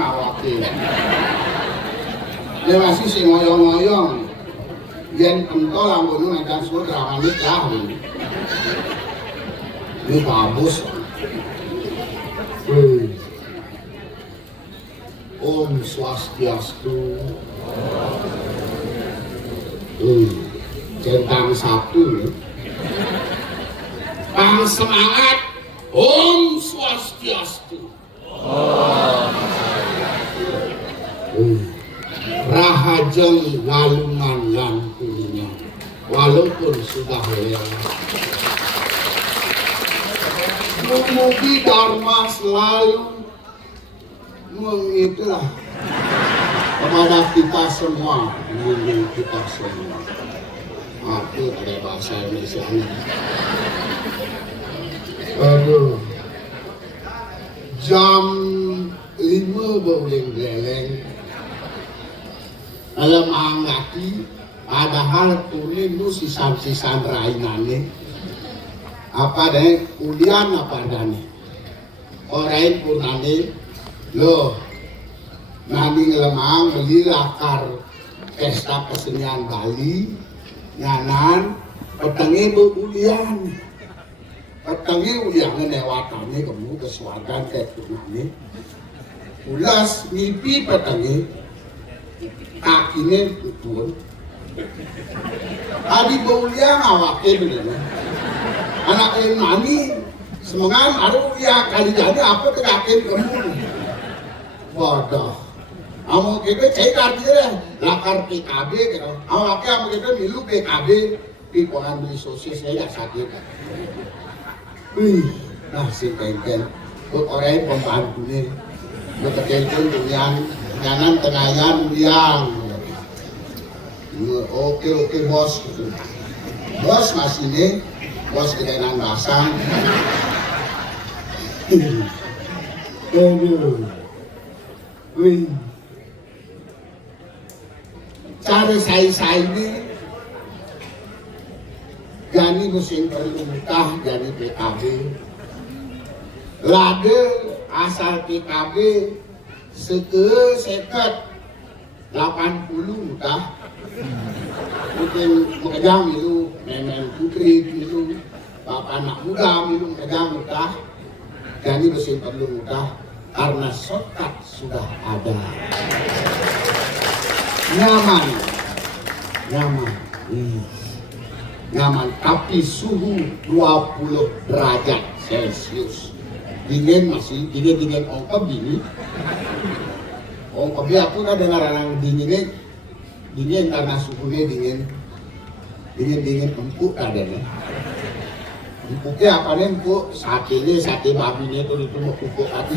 awake. Ya masih sing ngoyong-ngoyong. Yen pentol ambune medan suwur rawanit lah. Ini bagus. Om Swastiastu. Centang satu. Pang semangat. Om Swastiastu. Rahajeng walungan lan kulinya walaupun sudah lewat. Mugi Dharma selalu mengitulah kepada kita semua, menunggu kita semua. Aku ada bahasa Indonesia ini. Aduh, jam 5 bowling geleng. Kalau menghangati, padahal tulen lu sisan-sisan rainane. Apa deh, ulian apa dane? Orang punane, lo nani ngelemang beli lakar pesta kesenian Bali, nyanan, petengnya berulian. Petengnya uliannya newatannya kamu kesuatan kayak punane. Ulas mimpi petengnya. Kakinya betul. Adi baulia ngawake bener. Anak nani semangat aduh ya kali jadi apa kegakin kamu. Bodoh. Amo kita cek artinya lakar PKB gitu. Awake amo kita milu PKB pikongan beli sosis saya sakit. Wih, nasi kengken. Buat orang pembantunya. Buat kengken yang kanan tengayan yang oke bos bos masih nih bos kedenan basang. Wih, cara saya ini jadi musim perintah jadi PKB lade asal PKB seket 80 dah mungkin mengegang itu nenek putri itu bapak anak muda minum kegang mudah jadi mesin perlu mudah karena shortcut sudah ada nyaman nyaman tapi suhu 20 derajat Celcius dingin masih dingin ongkep ini ongkep aku kan dengar orang dingin karena suhunya dingin empuk adanya empuknya apa nih empuk sate babinya itu empuk hati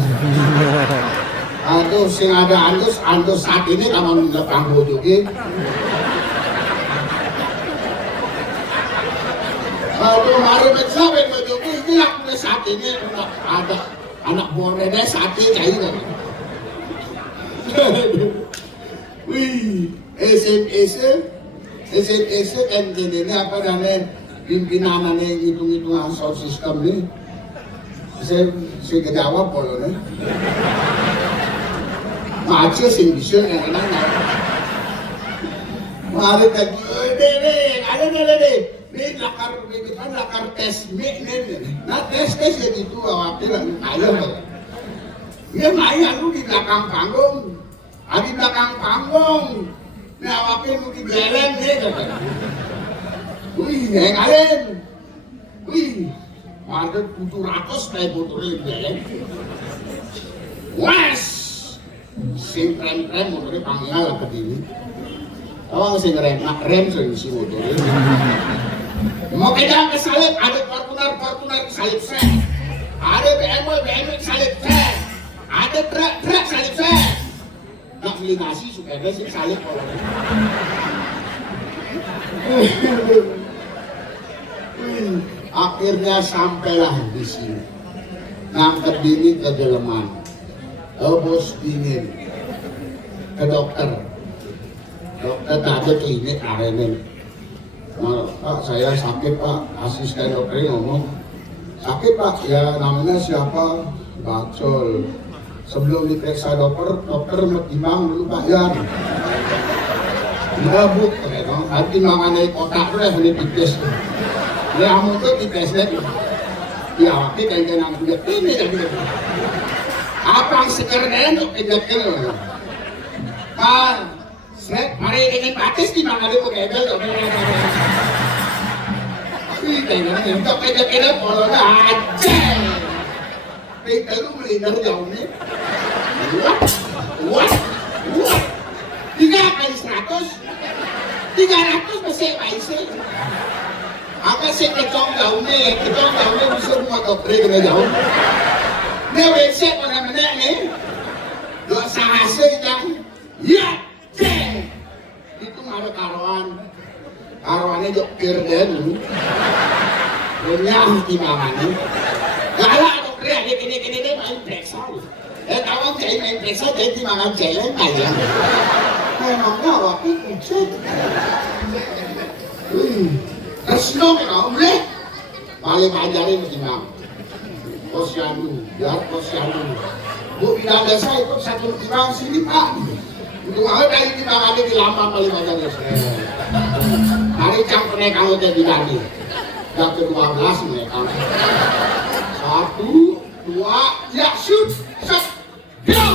aduh sing ada antus sate ini kamu ngelepang bojokin aduh mari mencapai bojokin ini lakunya sate ini ada anak borene sate cair wih SMS kan jadi apa namanya pimpinannya hitung-hitungan sound system ini saya kejawab boleh macet sih bisa enak-enak mari tadi ada ini lakar tes mik nih nah tes ya gitu awaknya ayo dia main lu di belakang panggung di belakang panggung ini awaknya lu di belakang nih wih kalian wih ada 700 kayak motornya belakang wes sing krem motornya panggal ke sini oh sing rem sih motornya mau kejar kesalip ada Fortuner kesalip saya ada BMW kesalip saya ada truk salib saya nak beli nasi suka ada sih salib orang akhirnya sampailah di sini ngangkat dini ke Deleman bos dingin ke dokter ada klinik arenin Pak saya sakit Pak asisten dokternya ngomong sakit Pak ya namanya siapa Bacol Sebelum diperiksa dokter memang dulu bayar. Enggak bu, nanti mangannya kotak deh ini dites. Ini kamu tuh ditesnya ya waktu kayak nang udah ini tadi. Apa sekarang untuk kejakan? Pak, set mari ingin batis di mana dia pakai bel tuh. Ini kayaknya untuk kejakan kalau aja. Kita lu melindar jauh nih. What? 3 kali 100 300 masih paisi. Apa sih kecong jauh nih bisa rumah dokter kena jauh. Dia WC mana nih? Dua sahase yang ya ceng. Itu ada karuannya dokter dan renyah timbangannya. Galak dokter ada kini main periksa. Kawan saya main periksa jadi timbangan saya aja. Memangnya waktu itu. Resno kena boleh. Paling ajarin timbangan. Posyandu, biar posyandu. Bu pindah desa ikut satu timbangan sini pak. Untuk apa kali timbangannya di lambang paling ajar desa. Hari campurnya kalau jadi lagi. Yang ke-12 mereka. 1, 2, ya shoot, shot, go.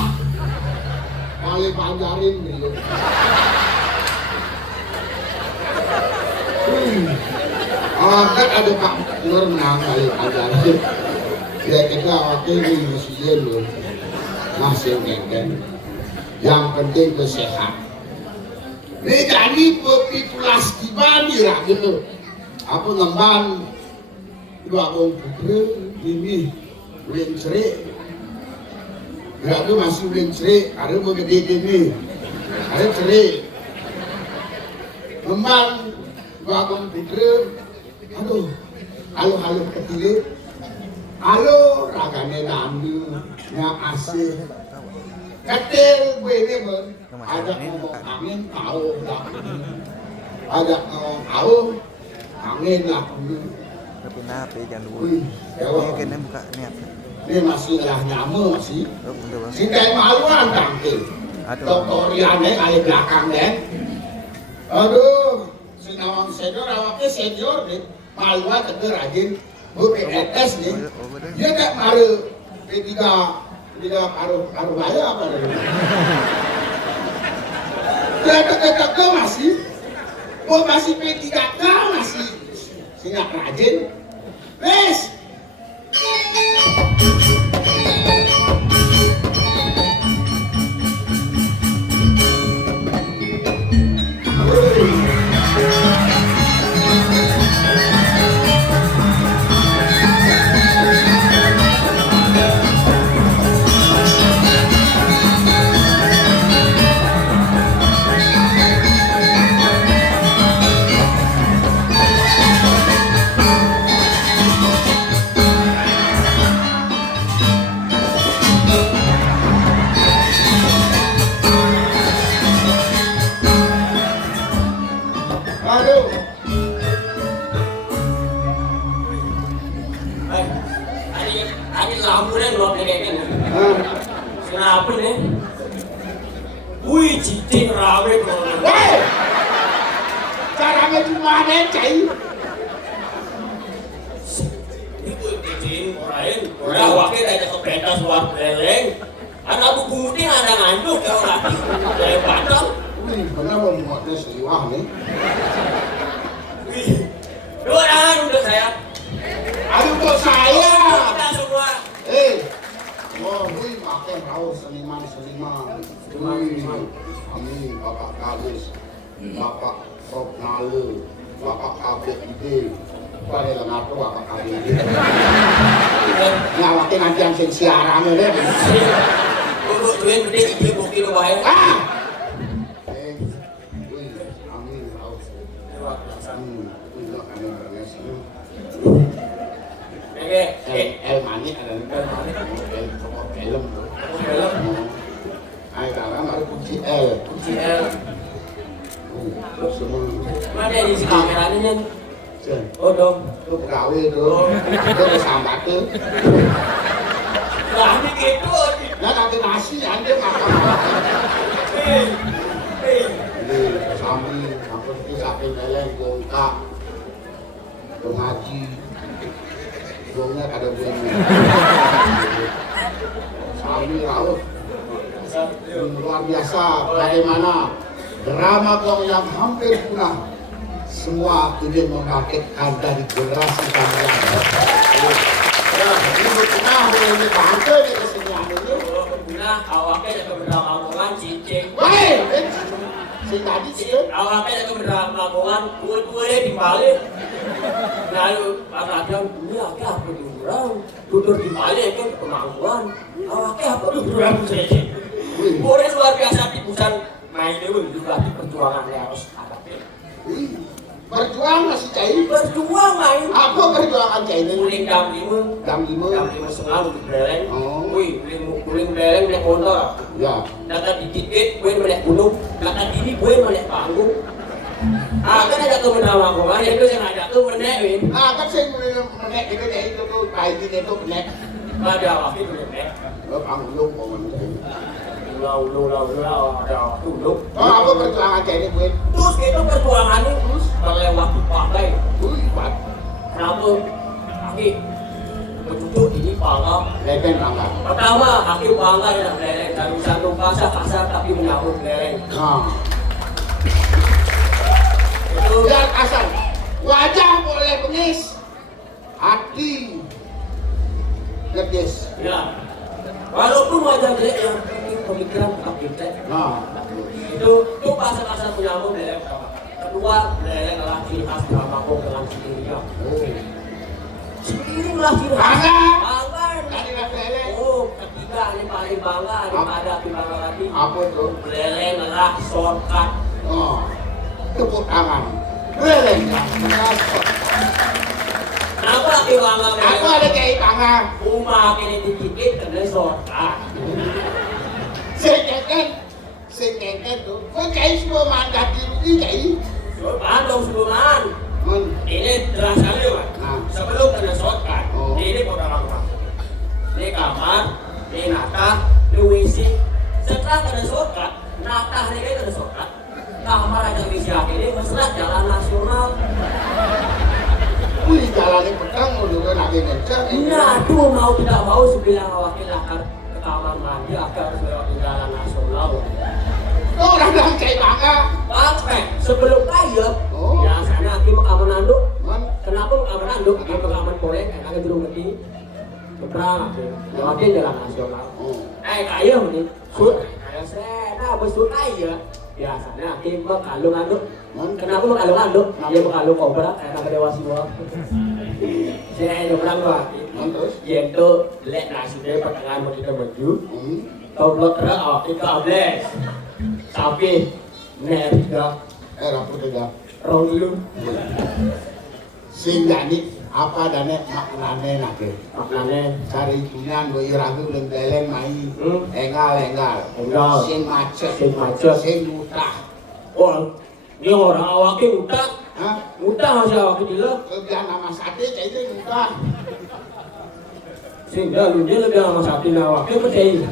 Paling ajarin beliau. Kan ada Pak Nur menang paling ajarin. Ya kita waktu ini masih loh, masih ngeken. Yang penting sehat. Ini jadi populasi bani lah gitu. Apa ngemban dua orang putra ini belum cerai. Berapa masih belum cerai? Ada bergede gini, ada cerai. Ngemban dua orang putra. Aduh, halo ketiga. Halo, ragane damdu, yang asih. Ketil gue ini ber, ada ngomong angin, tahu tak? Ada ngomong tahu, angin lah. Tapi nape jangan dulu. Ini kena buka niat. Ini masih lah nyamuk masih. Si kayak maluan tangkil. Doktoriannya kali belakang deh. Aduh, si nawang senior, awaknya senior deh. Maluan tegur rajin. Bu PNS nih, dia tak maru P3 paruh baya apa nih? Kata masih, masih P3K masih singgah rajin, wes. Kenapa nih? Wih, cicing rame kalau. Woi, caranya gimana cai? Itu cicing lain. Udah wakil aja ke pentas luar keleng. Anak buku muting ada ngandung kalau lagi. Saya patah. Wih, kenapa muatnya seliwah nih? Wih, dua tangan untuk saya. Aduh kok saya? Kita semua. Wih, makan tahu seniman. Amin, Bapak Kadis, Bapak Prof Nalu, Bapak KBID, bukan yang ngatur Bapak KBID. Ngawakin nanti yang siaran ya. Untuk duit gede ibu kilo bayar. Wih, amin, tahu. El manik ada el film tuh. Ayo sekarang baru kunci L. Semua. Mana di sini kameranya nih? Oh dong, lu pegawai tuh. Lu kesambat tuh. Nah, ini gitu. Dan ada nasi anda makan. Ini sami, apa itu saking leleng, gongkak, pengaji, gongnya kada bunyi. Sami raut. Luar biasa, bagaimana drama gong yang hampir punah semua ingin membangkitkan dari generasi kami yang ya, ini berpunah boleh bangga di kesenian ini. Berpunah, awaknya ada beberapa omongan cincin. Baik, sing tadi sih. Awaknya ada beberapa omongan, kue-kue dibalik. Nah, perhatian dunia, apa diurang? Tutur dibalik kan kemampuan. Awaknya apa diurang cincin? Boleh luar biasa di pusat main dulu juga di perjuangan harus hadapi. Berjuang masih cair. Berjuang main. Apa perjuangan cair ini? Kuling jam 5. Jam 5. Jam 5 setengah di beleng. Oh. Wih, kuling beleng naik motor. Ya. Dekat di tiket, gue naik gunung. Dekat ini gue naik panggung. Kan ada kemenangan kan, itu yang ada tuh menek. Kan saya menek itu itu tuh kain itu menek. Ada waktu itu menek. Panggung mau menek. Ulau, ada duduk. Apa perjuangan cair ini gue? Terus itu perjuangannya terus melewati pakai. Pak. Kenapa? Aki bercucuk ini pangga. Leben bangga. Pertama, aki pangga yang leleng dari satu kasar tapi menyambut leleng. Itu Biar kasar. Wajah boleh bengis. Hati gedis. ya. Walaupun wajah dia yang penting pemikiran tetap pintar. Itu kasar menyambut leleng. Kedua, leleng adalah ciri khas Bamako dengan sendirinya. Ini lah ciri khas. Bangga. Tadi kan leleng. Ketiga ini paling bangga daripada bangga lagi. Apa itu? Leleng adalah shortcut. Tepuk tangan. Leleng. Kenapa lagi bangga? Apa ada kayak tangan? Rumah kini dikit kena shortcut. Sekeken tuh. Kok kayak semua mandat di kayak? Shortcut dong sebelum ini terasa lewat. Sebelum kena shortcut, ini kota rumah. Ini kamar, ini natah, ini WC. Setelah kena shortcut, natah ini kena shortcut. Kamar aja WC ini masalah jalan nasional. Wih, jalannya petang juga lagi ngejar. Nah, tuh mau tidak mau sebilang wakil akan ke kamar mandi agar harus lewat jalan nasional. Oh, orang kayak bangga. Sampai sebelum kaya, ya sana aki makaman nanduk. Kenapa makaman nanduk? Dia makaman kolek, enaknya dulu ngerti. Keberang aku, lewatin jalan nasional. Kaya mending, sud, kaya sena, besut kaya. Biasanya aki makalung nanduk. Kenapa makalung nanduk? Dia makalung kobra, enaknya dewa siwa. Saya bilang wah, yang itu lek nasi dia pertengahan mau kita maju. Toblok terak, kita ables. Tapi nerga Rapu tegak. rong dulu. Sing jadi apa dane maknane nake. Maknanya Cari punya doi ragu dan deleng mai. Enggal. Sing macet. Sing utah. oh, ini orang awaknya utang. Hah? Utang masih awaknya gila. Lebihan nama sate kayaknya utah. Sehingga lu dia lebih sama sapi awaknya percaya.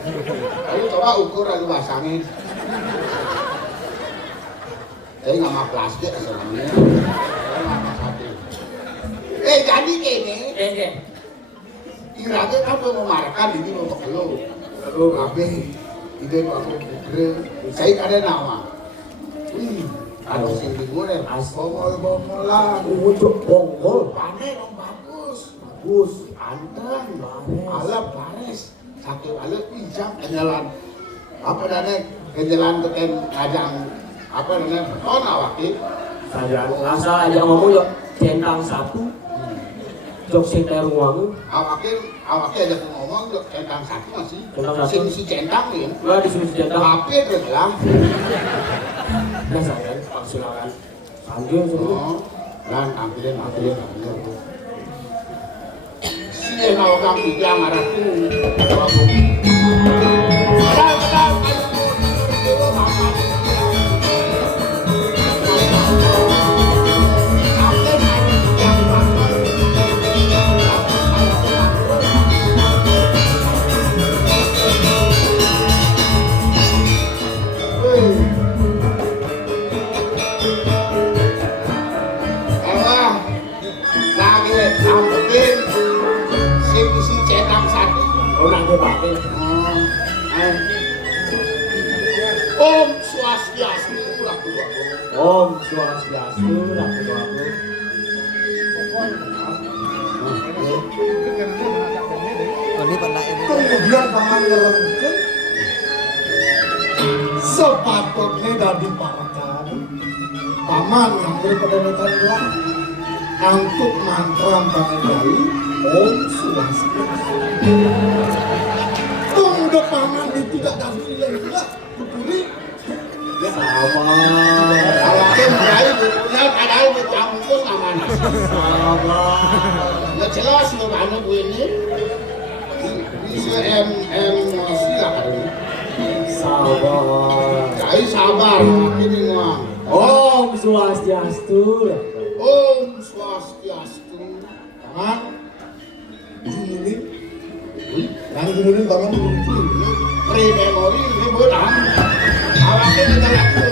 Ayo coba ukur aja basangin. Saya nggak mau plastik sebenarnya. Saya nama sate. Jadi kene. Iraga kan mau markan ini untuk lo. Lo kabeh. Ide aku putri. Saya kada nama. Ada sing digoreng. Bomol-bomolan. Wujud bonggol. Panen yang bagus. Anteng. Alap bares. Satu alap pinjam kenyalan. Apa dana kenyalan teken ngajang apa namanya beton awakit. Saya asal aja ngomong yuk centang satu. Jok sing teh ruang. Awakit aja ngomong yuk centang satu masih. Centang satu. Si centang ya. Gua disuruh centang. HP terus lah. Nah saya silakan. Lanjut semua. Dan ambilin. Sini mau kang bijang arahku. wakil. Om Swastiastu Ratu Aku. Om Swastiastu Ratu Aku. Oh, ini pernah ini. Kemudian paman ngerengkeun sepatutnya dadi parakan paman yang berpedoman gelar untuk mantra pangai Om Swastiastu. Tunggu paman itu tidak daftar juga dipilih. Awakin berani bukunya padahal bercampur namanya. Nggak jelas loh mana bu ini. Bisa silakan. Sabar. Cai sabar, ini mah. Om Swastiastu. Om Swastiastu. Paman gini yang gini paman begini Pre-memory ini benar. Awakin negara itu.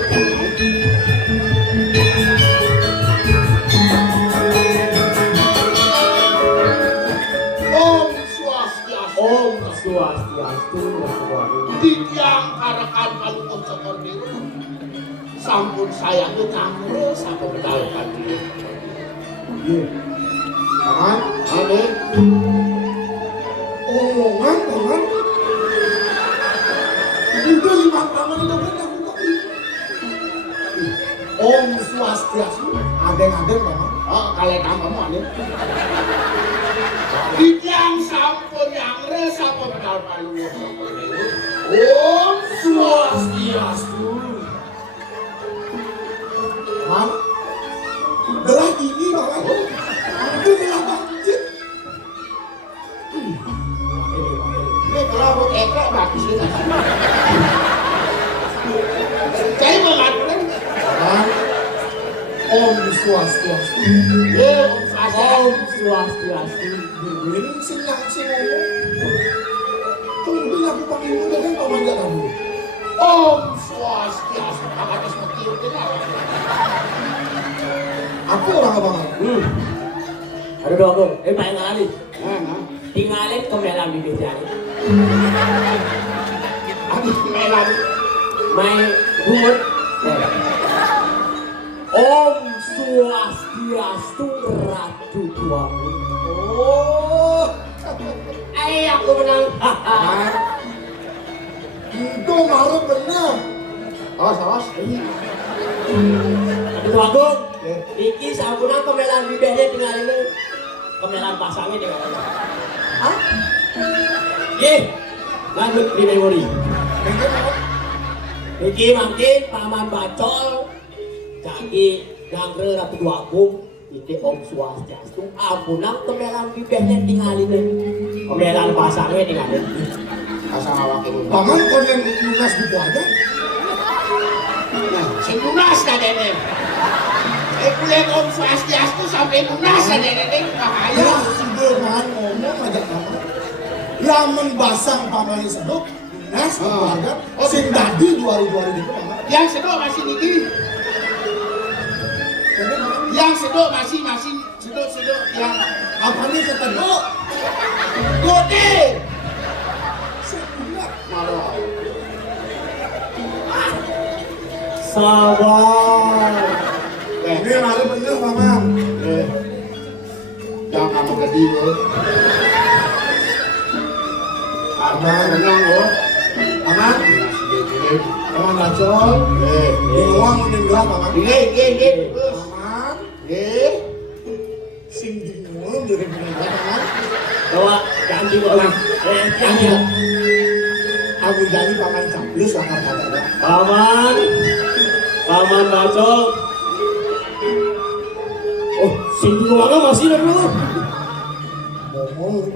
Om Swastiastu. Om Swastiastu. Tiang karakan kalungkung seperti itu. Sampun sayang itu kamu sampai berdalkan diri. iya paman Amin. omongan paman udah lima paman udah benar Om Swastiastu adeng-adeng paman Oh, kalian tambah mau nih. Tiang sampun yang resa berdalkan diri. Om Swastiastu. paman gelah ini paman itu gelah banjir Ini kalau ekor bagus ini. Saya mengatakan, paman Om Swastiastu Om Swastiastu. Om Swastiastu. ini sinyal sih ngomong tunggu aku panggil muda kan paman gak tahu Om Swastiastu. Makanya seperti itu lah. aku orang abang Aduh dong, pengen ngalih. Mana? Tinggalin kemelang bibir jari. Aduh, melan. Main rumut. Om Swastiastu Ratu Tuamu. oh Aku menang. itu marah bener Awas, awas. Aduh Agung. Iki sampunan kemelang bibirnya tinggalin lu. Kemelang pasangnya tinggalin. hah? Ye, lanjut di memori. Iki makin paman bacol. Jadi gangre Ratu Agung. Iki Om Swastiastu. Ampunang kemelang bibirnya tinggalin lu. Kemelang pasangnya tinggalin. Pasang awak itu. paman konen lunas di aja Nah, selunas kan ini. Kuliah Om Swastiastu sampai lunas kan ini. Bahaya. ya sudah paman ngomong aja paman lamun basang paman sedok lunas di aja sing dadi 2000 itu paman Yang sedok masih niki. jadi paman Yang sedok masih sedok yang apa nih kata dok gede. sebenarnya Malah. Sabar. ini marah bener paman Jangan kamu gede loh. Karena renang loh. paman Gede. paman bacol di uang meninggal paman Gede. paman sing bingung jadi meninggal paman Bawa janji kok lah. Janji. aku jadi paman caplis akan kata Paman bacol. Oh, sini uangnya masih ada dulu. ngomong itu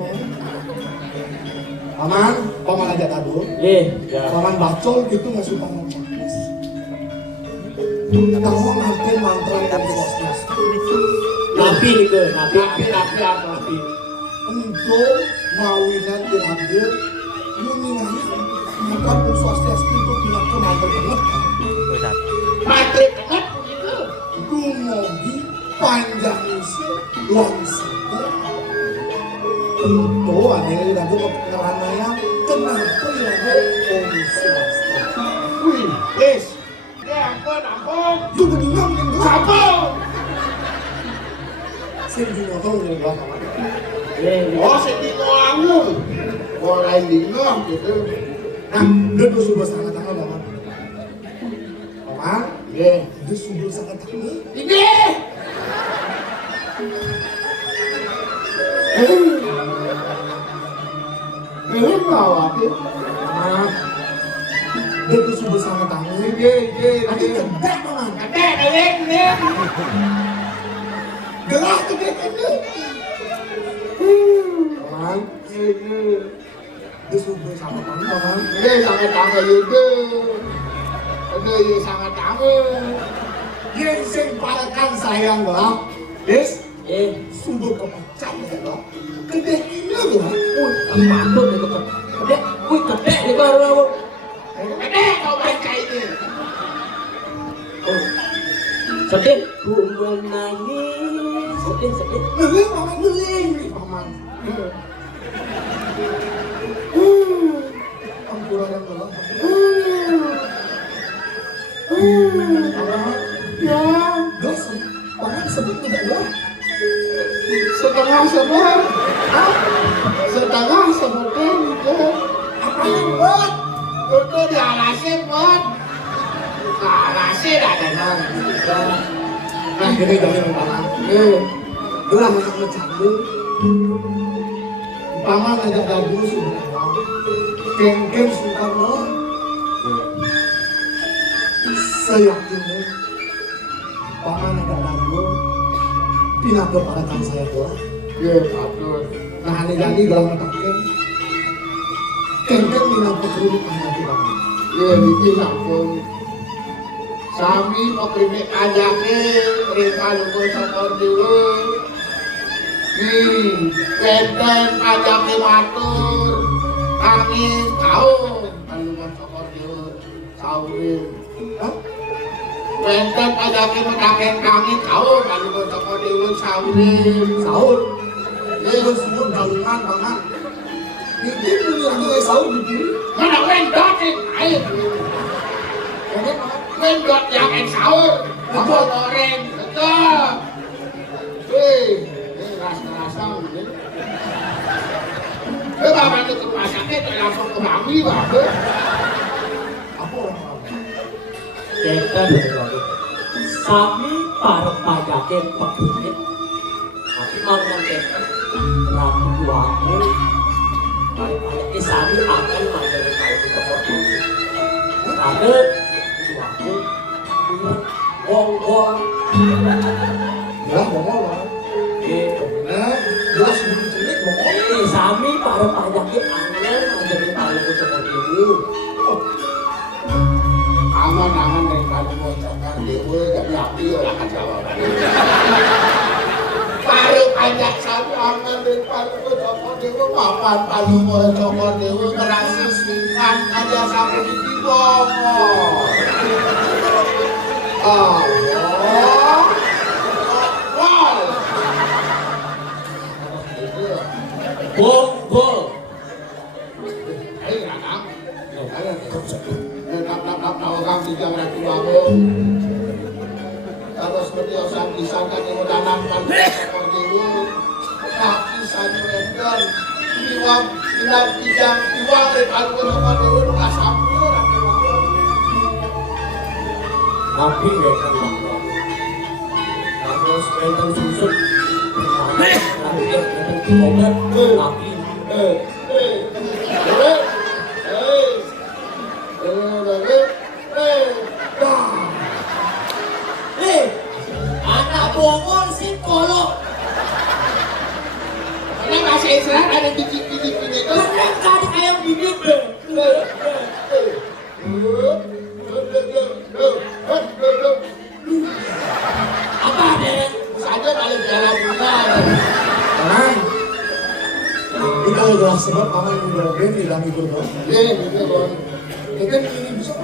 paman paman aja tadu Ya. paman bacol gitu ngasih paman caplis tahu nanti mantra yang Swastiastu Nabi itu, nabi. Napi apa? untuk mawinan diambil meninggalnya maka Om Swastiastu itu dilakukan mantra banget Benar. Matre banget begitu. Dumogi panjang usia langsung tentu ada yang lagu ngeranaya kena Wis. Ya ampun, ampun. Itu berdua mending Sampun. Sing di ngomong di belakang. Oh, sing dingoangu. Oh, lain dingong gitu. Nah, dia tuh sudah sangat tangan banget. Paman, Nggih. dia sudah sangat tangan. Ini. Ini mau apa? Paman, dia tuh sudah sangat tangan. Nanti kedek paman. Ada ini. Gerak kedek ini. Paman, dia sudah sangat tangan paman. Ini sangat tangan itu. Ini sangat tangan. Yang sing parakan sayang lah. Yes, sudah kepecah ya. Kedek ini loh. Patut itu kedek. Wih kedek di baru. Ada kau baca ini. Sedih, ku menangis. Sedih. Ngeling paman, ngeling paman. Ampunan yang gelap. Ya, Dos, paman sebut tidak lah. setengah sebar. Setengah sebutin itu. Apa yang buat? Itu dialasin, Bud. Alasin ada nang. Nah, ini jangan paman. Gelah anak bercandu. Paman ajak dagu sudah. Keng-keng suka loh. Saya yakin paman agak dagu. Pindah ke parakan saya pula. Ya, patut. Nah, ini jadi dalam otak keng-keng pindah ke kerudung hati paman. Ya, dibilang pun. Sami pekrinik ajake, mereka lugu sokor dewa. Benten ajake matur. Angin tahun, lugu sokor dewa. Saurin. Hah? Benten ajake mendaken angin tahun, lugu sokor dewa. Saurin. Sahur. Itu semua galungan paman. Ini punya sahur begini. Mana wendotin air. Wendot yang sahur. Apa goreng. Betul. Wih, ini rasa-rasa ini. Bapak itu ke pasaknya langsung ke Bami, Bapak. Apa orang-orang? Kita berlalu. Sami para pajake pekrinik. Tapi mangan kita. Rapi duamu. Banyak sami akan mandiri kalau kita potong. Karena duamu. Wong-wong. Ya, ngomong lah. Nah, jelas sebelum celik ngomong. Sami para pajake angel mandiri kalau kita potong. Angan-angan daripada bocokkan dewa, jadi api orang akan jawab. Paru pajak satu angan daripada bocokkan dewa, papan palu bocokkan dewa, ngerasi singkan aja sampai di bawah. Allah. Bol. Ayo, anak. Orang tidak berarti bangun. Terus berdiosan disangka dimudanamkan dewa. Kaki sanyo endon. Iwam, inap kijang, iwam daripada bocokkan dewa, nggak sampul. Nabi mereka bilang terus benteng susut Nabi benteng dikobat Nabi anak bongol si kolok Ini bahasa Israel ada biji-biji itu. mereka ada ayam bibit apa deh Saja paling jalan benar. Paman, kita udah sebab paman yang udah band bilang ikut dong. Gitu bang. Kita ini bisa.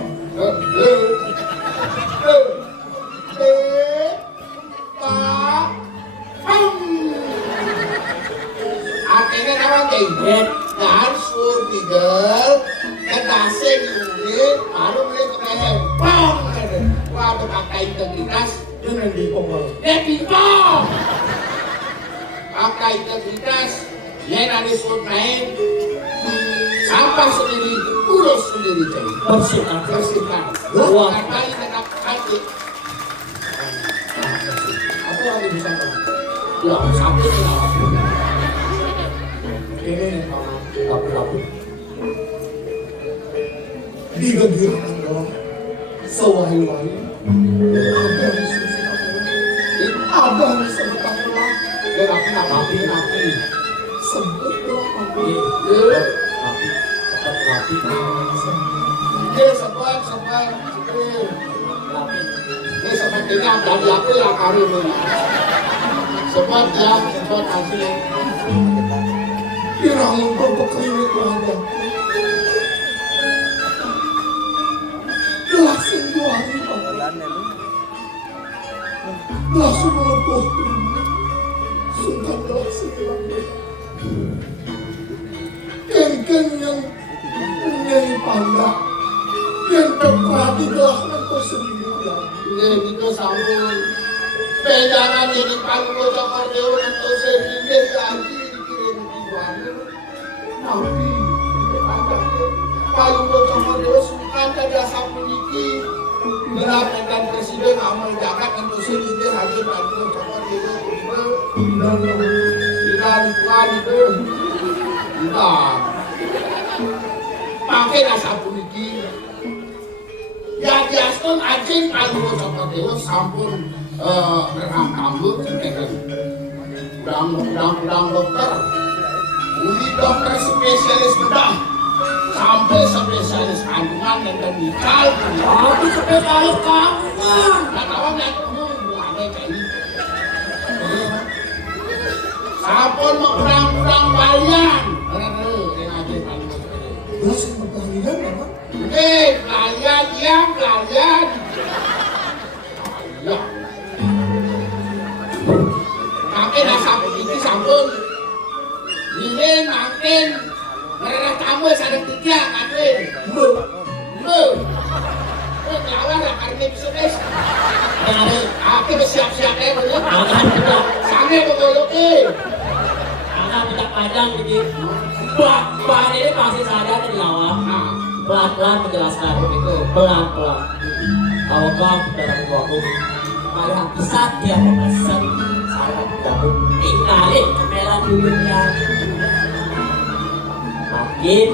Artinya nama kayak dan sur tigel, dan tasing ini baru beli ke leher. integritas. Jangan dipongol. Pingpong. Angka integritas. Yang ada disebut main. Sampah sendiri, urus sendiri coy. Bersihkan. Kembali tetap hati. Apa lagi bisa kamu? Ya, satu Ini Tapi digembirakan dalam sewahi-wahi. Ada yang sebutkan telah. Tapi Sebutlah aku. Sempat. ini sepertinya dari aku ya Karim ini. Sebab asli. Kirang untuk bekliwit wajah. Belah singguari Pak. Jalannya lu. Belah sumelepuh. Sungkan belah singguari. Ken yang punyai pandak. Yang terperhati belah nanti sendirian. Ini itu sambung. Pegangan jadi panggung cokor dewa nanti sehingga lagi dikirim di Bandung. Tapi panggung cokor dewa sultan jadi asap meniki. Merapikan presiden amal jagat nanti sehingga lagi panggung cokor dewa tidak dikuat itu. Tidak. Pakai asap meniki. Ya diaspun ajin panggung cokor dewa sampun rangkambut udang dokter ini dokter spesialis bedah sampai spesialis kandungan dan nikah tapi spesialis kandungan. dan awam yang umum ada kayak ini sampun udang balian yang aja Belah singguari pertandingan Bapak. balian ya balian ya makin asap ini sampun ini makin mereka tamu sadar tiga makin ngelawan lah karena bisnis aku bersiap-siap bener sange mengeluki Anak tidak panjang begitu. Bahan ini pasti sadar dari awal. Pelan-pelan menjelaskan itu. Pelan-pelan. Kalau kau dalam waktu pada bisa dia memesan saran dapat tinggalin kemelan dunia. Makin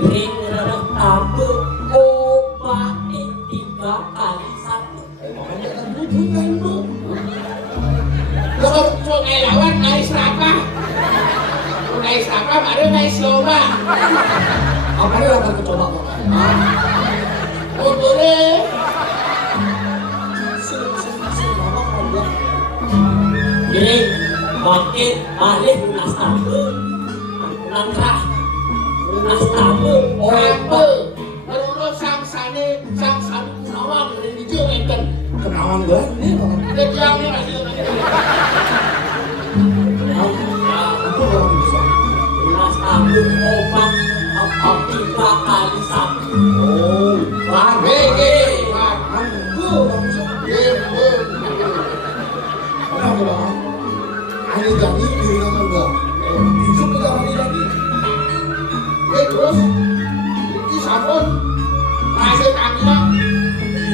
kirim terhadap tamu obati 3 kali 1. Makanya kan hubungan Bu. Lo ngelawan naik serapa naik serapa baru naik lomba Apa yang akan kecoba Bapak? untungnya Jadi makin balik lunas tamu, langkah lunas tamu apa berurut sang sanu kunawang dari hijau enten Kenawan gue nih Bapak. kejangnya masih Itu orang bisa. lunas tamu obat 3 kali 1. Oh, Hei, Anggu orang bisa. Kenapa Bapak? Ini jadi diri nama gue. Hidup kita lagi lagi. terus ini sabun masih kaki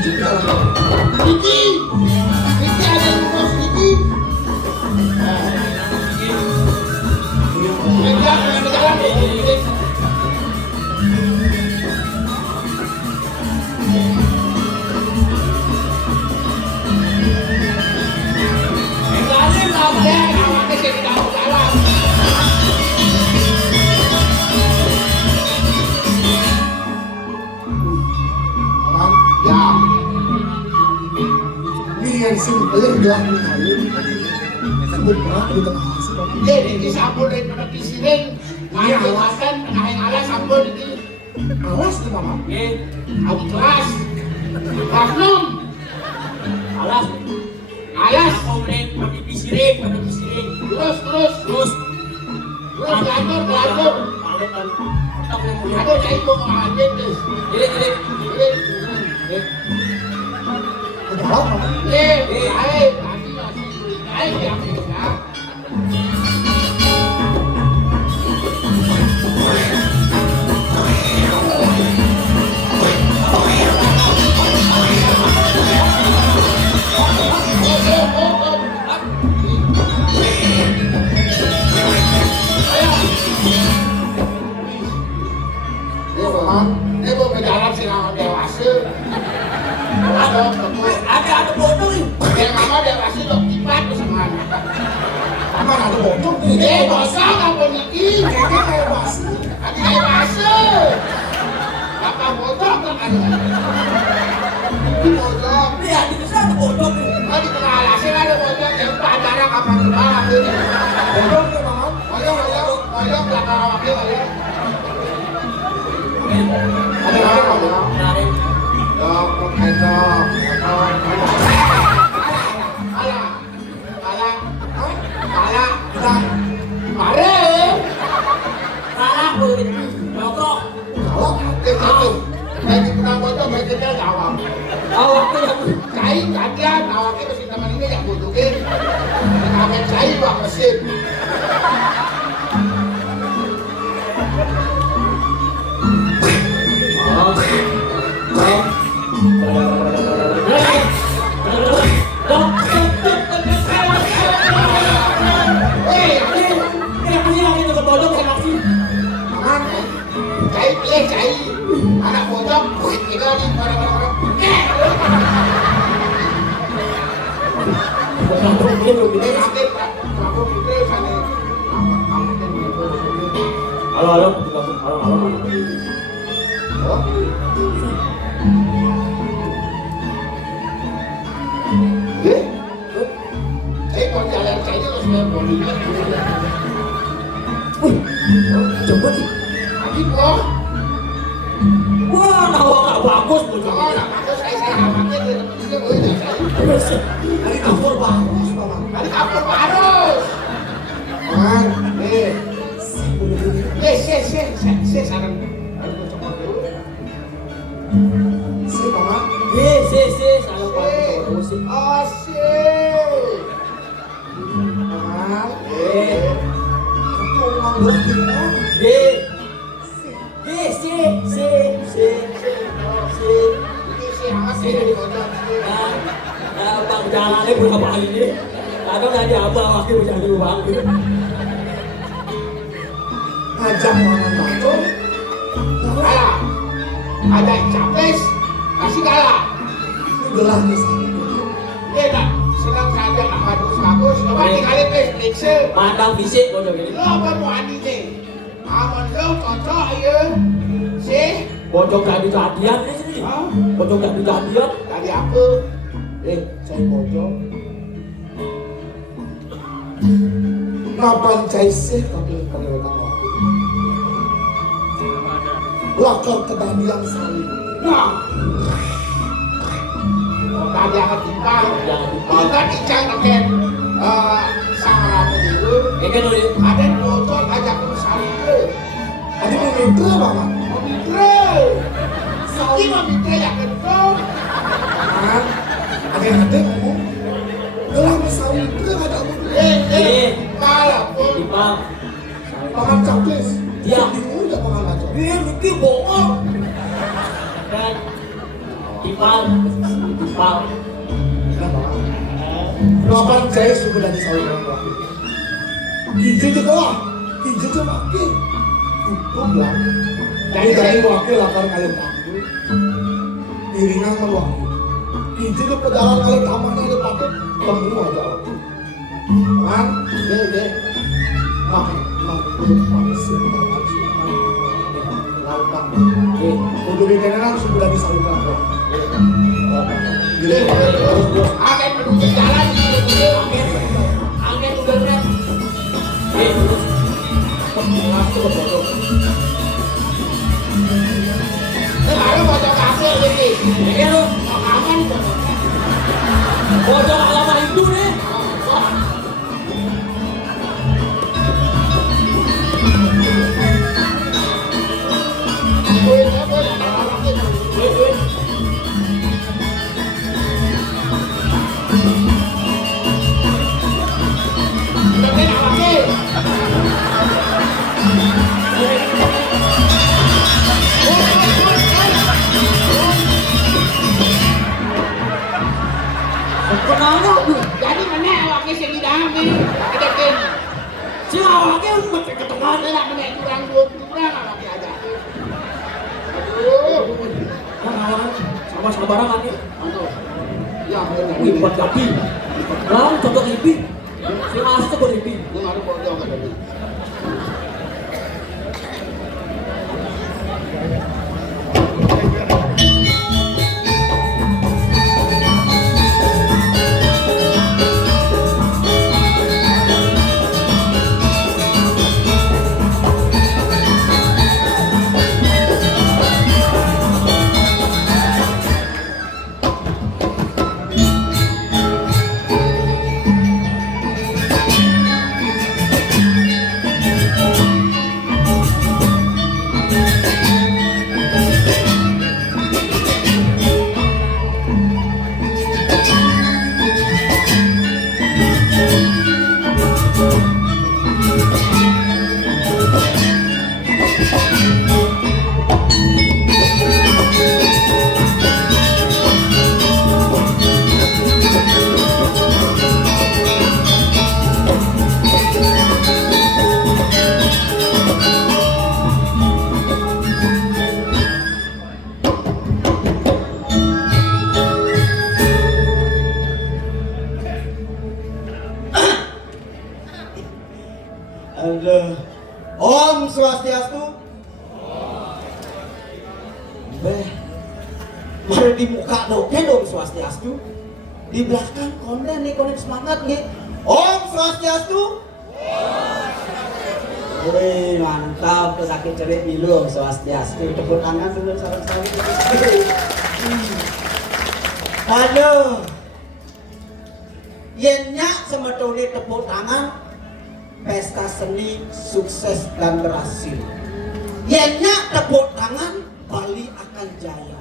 Hidup kita lagi. Iki ada terus Iki berjalan Aman. ya Ini yang simpel yang gelang di kayu. Sebut berat di tengah hasil Bapak. jadi ini sabun dari penepis siring Iya. makan tengah yang alas sabun ini Alas tuh Bapak. abu kelas magnum Alas, alas komplain pakai pisiring, terus terus belajar balik kan, otak yang mulia. ada cair mau ngambil deh Jadi, jadi Ada jalan paman. Ini mau berjalan sinangan dewasa. Ada bodoh nih. Yang mama dewasa dok kipat sama anak. Paman ada bocor nih. Dosa nggak punya ini. Kayaknya kayak basi. Ada dewasa. Bapak bocor kan ada. Bocor. Iya, di sana ada bodoh nih. Oh di tengah alasnya ada bocor. Yang pacaran kapan kemana? Bocor nih paman. Ayo belakang wakil ayo. Ada apa? Narik. Dok, Salah pun. Bokok. Awak tuh yang anak bocok, kita di barang-barang. Halo. Coba nih. Wah, nawa nggak bagus bocor. Dari kapur bagus paman. Si paman. Salah pakai musik. Paman. Eh, Aku ngomong gila. Bang jalannya berapa ini? Kadang nggak ada apa waktu jadi uang. Ngajak paman bacot. Kalah. Ada capres, kasih kalah. Gelah nih sih. Dia tak senang saja bagus. Coba dikali periksa. Mandang fisik kau jadi. Lo apa mau andi nih? Aman lo cocok ayo. Sih. Bocor gak bisa hadiah nih sini. Bocor gak bisa hadiah. Tadi aku. Cai bocor. Ngapain cai sih tapi kalau waktu. Lakar kedadian sali. Nah. Tadi akan tinggal. Kita dicang akan sangat dulu. Ini dulu. Ada bocor ajak ke salib. Ada pemitra paman. Mitra. Sawi mitra ya kenal. Paman. Ada ngomong. Gelah nih sali itu ada apa? Malah pun. Ipang. Paman capres. Iya. Bingung ya paman bacot. Ini bohong. Dan Ipang. Ngapain saya suka dari sali orang waktu. Kijil juga lah. Kijil juga wakil. Itu bilang. Dari wakil akan kalian tahu. Iringan kan wakil. Kijil itu pedalang kalian tamannya ada pakai. Temu aja wakil. Paman. Deh. Untuk bikinnya sudah dari sali orang wakil. Akan menuju jalan. Angin udah berat. Masuk ke bocor. Lalu bocor kasih lagi. Ini lu. Aman. Bocor alamat itu nih. Kenapa? Jadi mana awaknya sing di dalam ni? Kedekin. Si awaknya mesti ketengah. Ada nak mana kurang 20 orang awaknya ada. Aduh. Sama sabaran lagi. Aduh. Ya, benar. Lipat gapi. Nah, contoh lipi. Si Mas itu lipi. Ini ada bodoh kan tadi. Aduh. Om Swastiastu. Beh, mari di muka dong Swastiastu. Di belakang konten nih, konek semangat nih. Om Swastiastu. Wih, mantap, pesakit cerit dulu Om Swastiastu. Tepuk tangan dulu sarang-sarang. Aduh. Yennya semetone tepuk tangan. Pesta seni sukses dan berhasil. Yennya tepuk tangan, Bali akan jaya.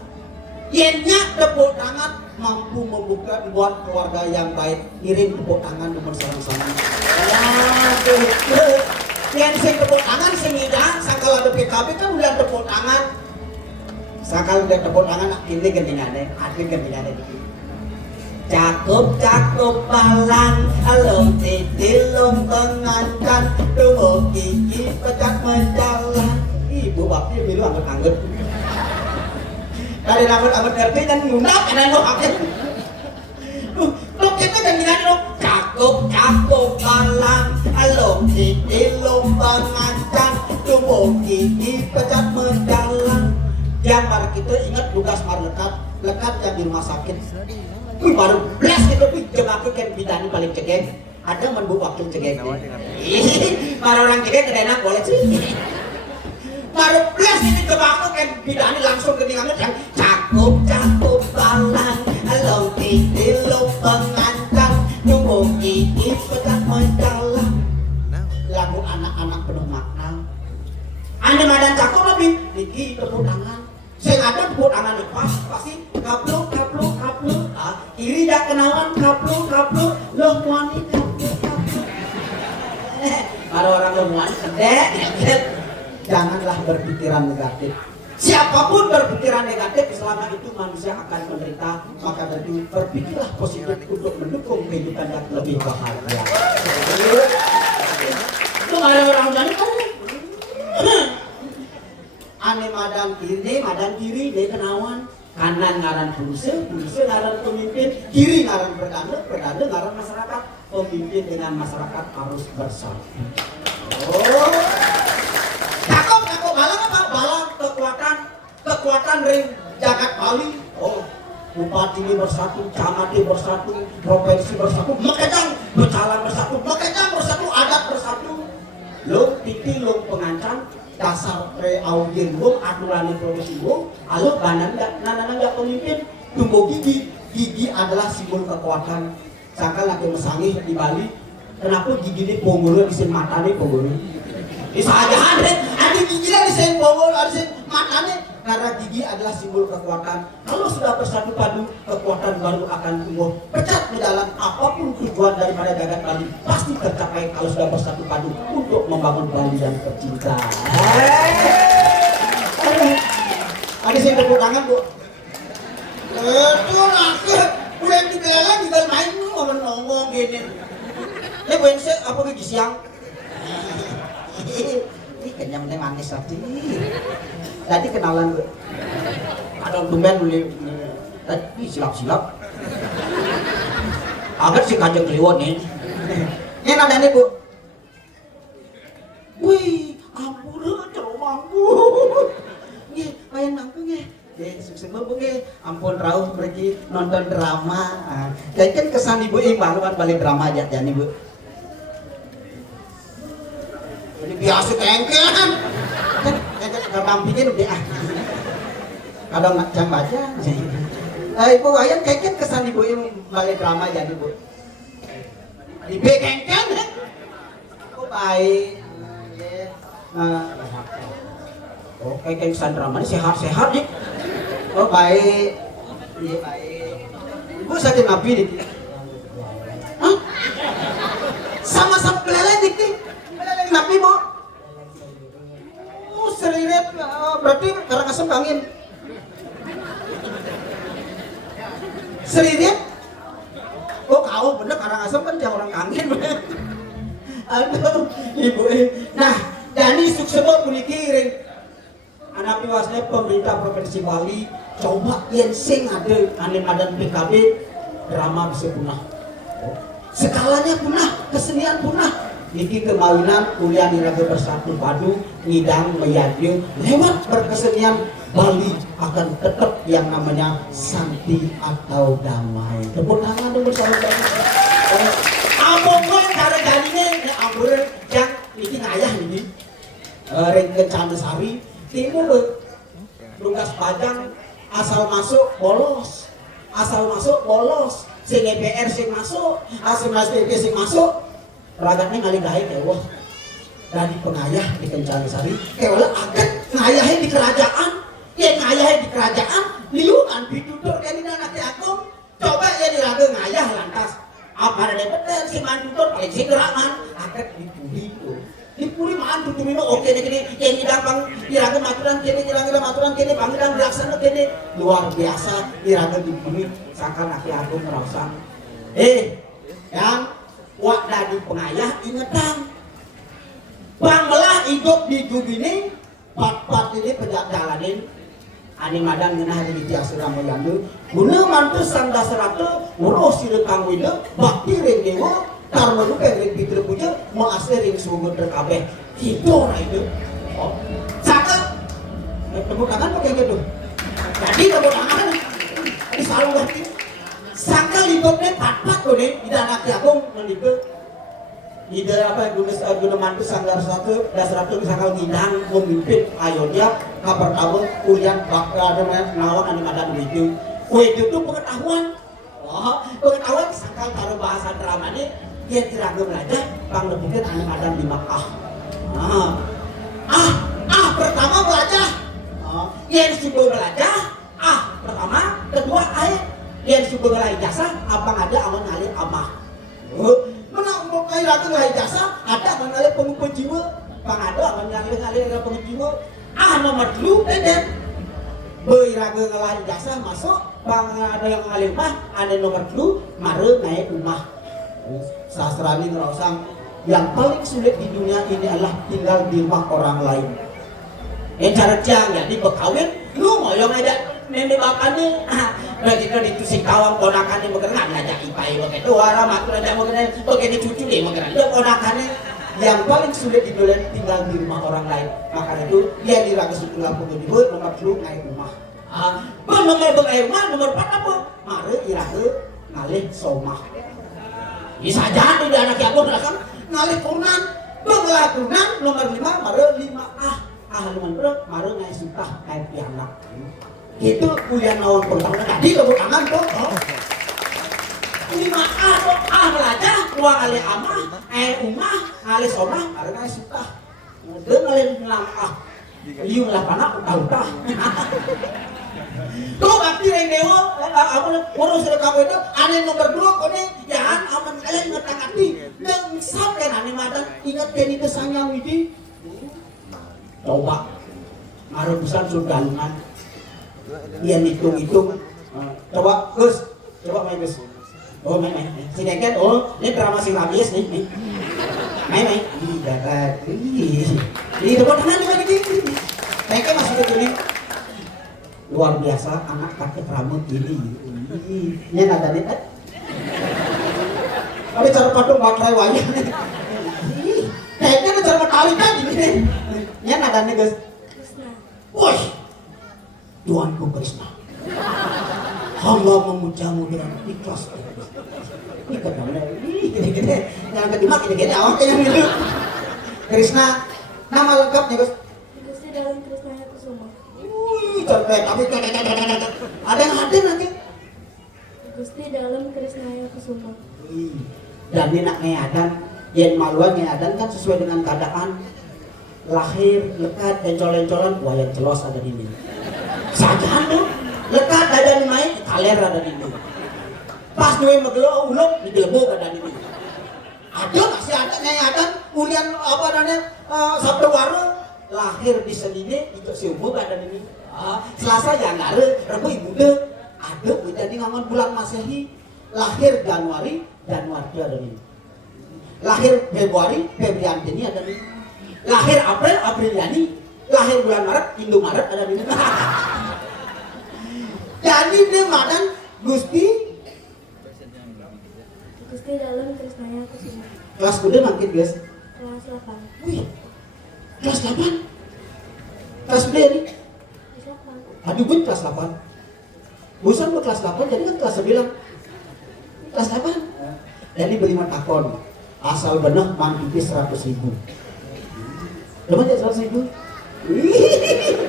Yennya tepuk tangan, mampu membuat keluarga yang baik. Kirim tepuk tangan nomor sama-sama. Yang sing tepuk tangan semidang, sakal ada PKB kan udah tepuk tangan. Sakal udah tepuk tangan, ini gendingannya, akhir gendingannya dikit. Cakup balang, alung titilung pengancan, tunggu gigi pecat menjalan. Ibu bapaknya bilang anggut-anggut. Dari anggut-anggut ngerti dan ngundang karena lo anggut. Lo kita dengan lo cakup balang, alung titilung pengancan, tunggu gigi pecat menjalan. Yang baru kita ingat tugas lekat yang di rumah sakit. Baru belas gitu jemaku kan bidani paling cegeng. Ada menbu waktu cegeng. Para orang cegeng kedena boleh sih. Baru belas ini jemaku kan bidani langsung keningannya yang cakup balang, along titilung pengancan, nunggu gigi pecat menjalan. Lagu anak-anak penuh makna. Anda madan cakup lebih, Niki tepuk tangan. Saya ada tepuk tangan lepas, pasti kapluk. Kiri dah kenalan kapluk, lemuan itu kapluk. Para orang lemuan, janganlah berpikiran negatif. Siapapun berpikiran negatif, selama itu manusia akan menderita. Maka dari berpikirlah positif untuk mendukung kehidupan yang lebih bahagia. Itu ada orang jadi kan? Ane madan kiri, dia kenawan. Kanan ngaran pulse ngaran pemimpin, kiri ngaran berdanda ngaran masyarakat. Pemimpin dengan masyarakat harus bersatu. Oh, cakep balang apa? Balang kekuatan ring jagat Bali. Oh, bupati ini bersatu, camat ini bersatu, provinsi bersatu, Makejang berjalan bersatu, adat bersatu. Lo titi lo pengancan. Dasar pre-audien wong aturan provinsi wong alo banan enggak pemimpin tunggu gigi adalah simbol kekuatan. Sangka lagi mesangih di Bali, kenapa gigi ini ponggol di sen matane ponggol bisa aja ada gigi di sen ponggol di sen matane karena gigi adalah simbol kekuatan. Kalau sudah bersatu padu, kekuatan baru akan tumbuh. Pecat di dalam apapun tujuan daripada jagat Bali pasti tercapai kalau sudah bersatu padu untuk membangun Bali yang tercinta. Ada saya tepuk tangan, Bu. Itu lah, udah dibela tinggal main. apa lagi siang? Ini kenyamnya manis tadi. Tadi kenalan gue. Ada tumben beli. Tadi silap-silap. Agak si Kanjeng Kliwon nih. Ini nadanya Bu. Wih, ampun celomangku. Nggih, main mangku nggih. Nggih, sukses Bu nggih. Ampun rauh pergi nonton drama. Jadi kan kesan Ibu imbaluan balik drama aja jani Bu. Ini biasa kengken. Kan gampang bikin udah kadang macam baca. Ibu ayam kengken kesan Ibu balik drama jadi Bu. Ibu kengken. Oh baik. Oh kengken kesan drama ini sehat-sehat nih. Oh baik. Iya baik. Ibu saja nabi nih. Hah? Sama-sama keleleng nih. Keleleng nabi Bu. Oh seriret berarti karang asam angin. Seririt? Oh kau bener Karangasem kan dia orang Kangen. Aduh ibu. Nah Dani Suksebo puniki ring anak piwasnya pemerintah provinsi Bali coba yang sing ada anim adan PKB drama bisa punah. Skalanya punah, kesenian punah. Niki kemawinan kuliah niraga bersatu padu ngidang meyadil lewat berkesenian Bali akan tetap yang namanya santi atau damai. Tepuk tangan dong bersama-sama. Apapun cara jadinya, ampun yang ini ngayah ini. Rengken Candesari, timur Lungas Pajang, asal masuk bolos, sing EPR sing masuk, asal masuk sing masuk. Ragatnya ngali gawe kewah dari pengayah di Kencandesari kewala aget ngayahnya di kerajaan ya ngayahnya di kerajaan liukan ditutur kan ini anak agung coba ya diraga ngayah lantas apa ada betul si mantutur paling segeraman aget dipuri maan tuturino oke nih gini yang didapang diraga maturan kini panggilan dilaksana kini luar biasa diraga dipuri sangka anak agung merasa yang wak dari pengayah ingetang Banglah hidup di Jubini pat-pat ini penjalanin ani madan ngenah di tiasura moyandu guna mantu sanda serata urus sirekang wida bakti ring dewa karma rupa ring pitri puja maasir ring sumber terkabeh hidup itu cakap tepuk tangan pakai gitu jadi tepuk tangan ini selalu berarti sangka libetnya pat-pat tuh nih tidak anak jagung melibet ide apa guna mantu sanggar satu dasar satu sangkal ngidang memimpin ayonya kabar tahu kuliah bakal ada nawan ani madan itu pengetahuan pengetahuan sangkal taruh bahasa drama ini dia tidak belajar bang lebihkan ani madan di Makkah pertama belajar yang sudah belajar pertama kedua yang sudah belajar jasa abang ada aman ngalir amah menang mau kaya ratu ngalih jasa ada mengalir pengumpul jiwa bang ada mengalir pengumpul jiwa nomor 2 pendek beri raga ngalih jasa masuk bang ada yang ngalih mah ada nomor 2 mare naik rumah sastra ini ngerosang yang paling sulit di dunia ini adalah tinggal di rumah orang lain cara jang jadi berkawin lu ngoyong aja nenek bapaknya lagi kan itu si kawang ponakannya mengenal ngajak ipai begitu orang makna aja mengenal begitu cucu deh mengenal dia ponakannya yang paling sulit di dunia tinggal di rumah orang lain makanya itu dia diraga sekolah penghubung nomor 2 naik rumah nomor naik rumah nomor 4 apa mari iraga ngalih somah bisa jadi di anak yakin kan ngalih kunan bengelah kunan nomor 5 mari 5 lumayan berat mari naik sutah naik pianak itu kuliah naon pertama tadi tepuk tangan tuh lima tuh belajar uang ale amah umah ale somah karena suka udah ngalen liung lah panak utah tuh bakti yang dewa aku urus kamu itu ada nomor 2 kone ya aman kalian ngetang hati dan sampai ane madan ingat kini kesanya widi coba ngaruh besar surgalungan dia hitung coba main Gus oh main sini kan ini drama sing habis nih Main. Ih, dapat. Ih, tepuk tangan lagi. Kayaknya masih begini. Luar biasa anak kakek rambut ini. Ini nada nih. Ada cara patung baterai wayang. Kayaknya ada cara metalik kan ini. Ini nadanya guys. Woi, Tuanku Krishna. Hamba memujamu dengan ikhlas. Ini kedamnya, gede-gede. Yang kedua gede-gede awaknya yang gitu. Krishna, nama lengkapnya guys. Gusti Dalam Krisnaya Kusuma. Cepet, tapi ada yang hadir nanti. Gusti Dalam Krisnaya Kusuma. Dan ini nak ngeadan, yang maluan ngeadan kan sesuai dengan keadaan. Lahir, lekat, encol-encolan, wayang celos ada di sini. Sajaan tuh, lekat ada di main, kaler ada di sini. Pas duwe megelo ulung di gelebok ada di sini. Ada masih ada ngeadan, ulian apa namanya sabda waru lahir di senine itu siubuk ada di sini. Selasa Janggare, Rabu Ibu deh, ada jadi ngangon bulan Masehi, lahir Januari ada di sini. Lahir Februari ini ada di sini. Lahir Apriliani, lahir bulan Maret, Maret ada di sini. Jadi dia madan Gusti Dalam Krisnaya Kusuma. kelas kuda makin guys. Kelas 8. Wih, kelas 8. Kelas kuda ini. Kelas 8. Aduh pun kelas 8. Bosan gue kelas 8 jadi kan kelas 9. Kelas 8. Jadi beli takon. Asal bener mangkipi 100.000. Lepas aja 100.000. Wih,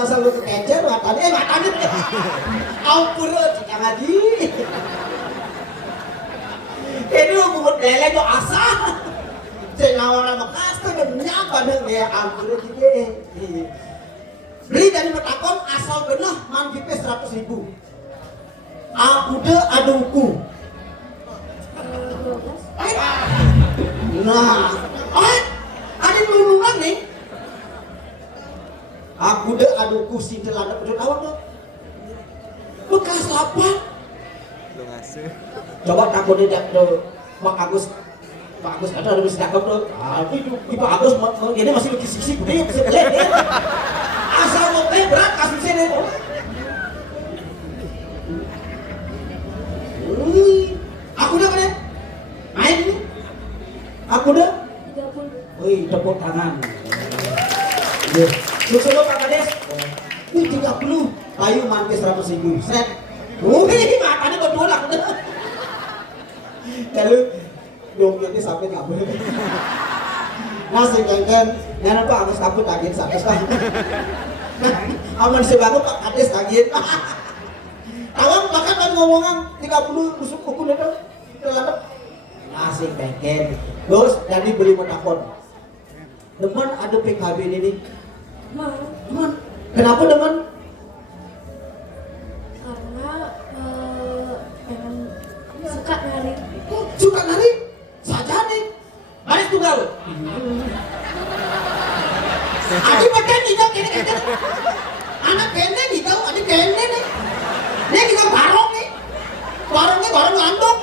asal lu kekecer matanya. Ampun cik ngaji. Ini umur lele itu asal. Cik ngawara bekas tuh nyapa deh ya ampun gitu. Beli dari takon asal bener mangkipi 100.000. Aku deh aduku. 12. Nah, ada lulungan nih. Aku deh aduku si celana pedut awak tuh. Bekas 8. Lu ngasih. Coba takut dia tuh Pak Agus ada bisa cakep tuh. Tapi Pak Agus ini masih kisi-kisi gede bisa beli. Asal mau berat kasih sini. Aku udah kan? Main ini. Aku udah. 30. Wih, tepuk tangan. Lu Pak Kades. Wih, 30. Ayo mantis 100.000. Set. Wih, makanya berdua lah. Kalau dompetnya sampai nggak boleh. Nasi kengken, nyana Pak Agus kabut kaget satu kan. Aman sebangun Pak Kades kaget. Awang bahkan kan ngomongan 30 busuk kuku itu. Nasi kengken. Terus jadi beli motakon. Demen ada PKB ini. Demen. Kenapa demen? Karena pengen suka nyari. Suka nari? Saja nih. Baris tunggal. Adi makan tidak kene. Anak kene nih tahu, adik kene nih. Dia juga barong nih. Barongnya barong landok.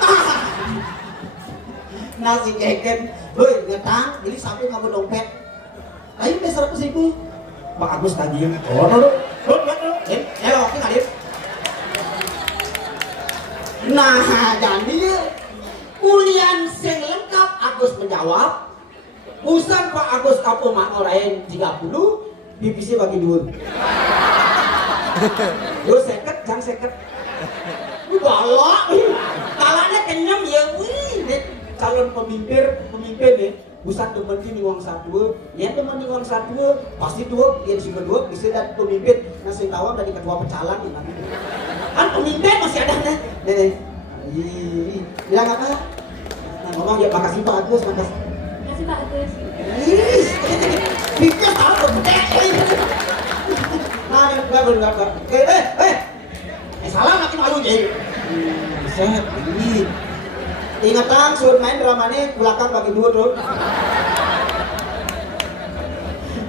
Nasi keken, woi ngetang, jadi sampai nggak dompet. Ayo deh 100.000. Pak Agus tadi. Oh, hello, oke ngadip. Nah, jadi kuliah sing lengkap Agus menjawab. Usan Pak Agus kapu mak ngorain 30, divisi bagi dua. Lu seket, jangan seket. Lu balak, kalanya kenyam ya, wih. Calon pemimpin nih, usan temen ini uang satu, ya temen uang satu, pasti dua, yang si kedua bisa dari pemimpin ngasih tahu dari ketua pecalang nih. Kan pemimpin masih ada nih. Bilang apa? Ngomong ya makasih Pak Agus, makasih. Makasih Pak Agus. Pikir tahu gede. Nah, enggak. Salah makin malu jadi. Set. Ingatan suruh main dramanya belakang bagi dua tuh.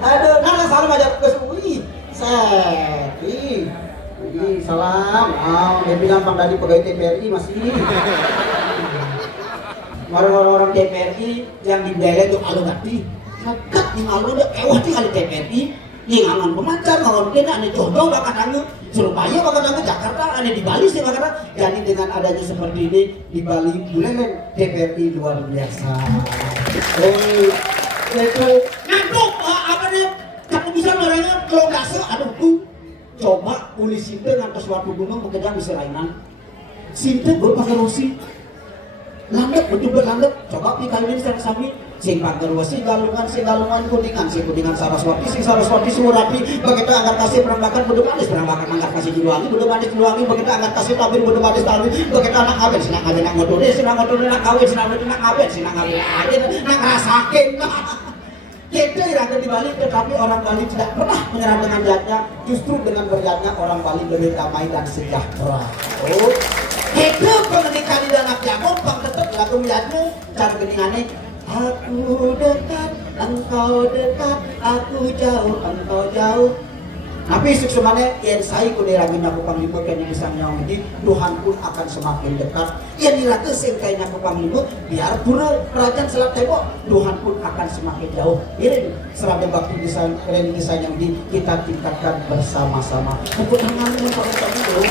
Aduh, nah salam aja ke wih. Set. Salam. Dia bilang Bang Dadi pegawai TPRI masih. orang-orang TPRI yang di daerah itu alugati dekat nih alu udah ewah di kali TPRI nih ngangon pemancar ngangon kena ane jodoh bakal anu Surabaya bakal anu Jakarta ane di Bali sih bakal jadi dengan adanya seperti ini di Bali bulan TPRI luar biasa. Itu ngantuk apa nih kamu bisa orangnya kalau nggak aduh tuh coba uli Sinte ngantos waktu gunung bekerja bisa lainan Sinte gue pakai rosi landep betul landep coba pi kali ini saya sami sing panggerwasi galungan kuningan Saraswati Sumurapi begitu angkat kasih perambakan bodoh manis perambakan angkat kasih Juluwangi bodoh manis begitu angkat kasih Tabir bodoh manis begitu anak awet sinang awet nak ngotone sinang kawin sinang awet sinang awet aja nak ngerasakin kita ada di Bali, tetapi orang Bali tidak pernah menyerah dengan jahatnya. Justru dengan berjahatnya orang Bali lebih damai dan sejahtera. Oh, itu pernikahan di anak Jakob, bang tetap lagu melihatnya cara geningannya. Aku dekat, engkau dekat, aku jauh, engkau jauh. Tapi semuanya yang saya kudu raginya ku panglima kayaknya bisa nyawang ini Tuhan pun akan semakin dekat. Yang dilatih sing kayaknya ku panglima biar pura kerajaan selat tembok Tuhan pun akan semakin jauh. Ini serada bakti desain yang kita tingkatkan bersama-sama. Tepuk tangan untuk dulu.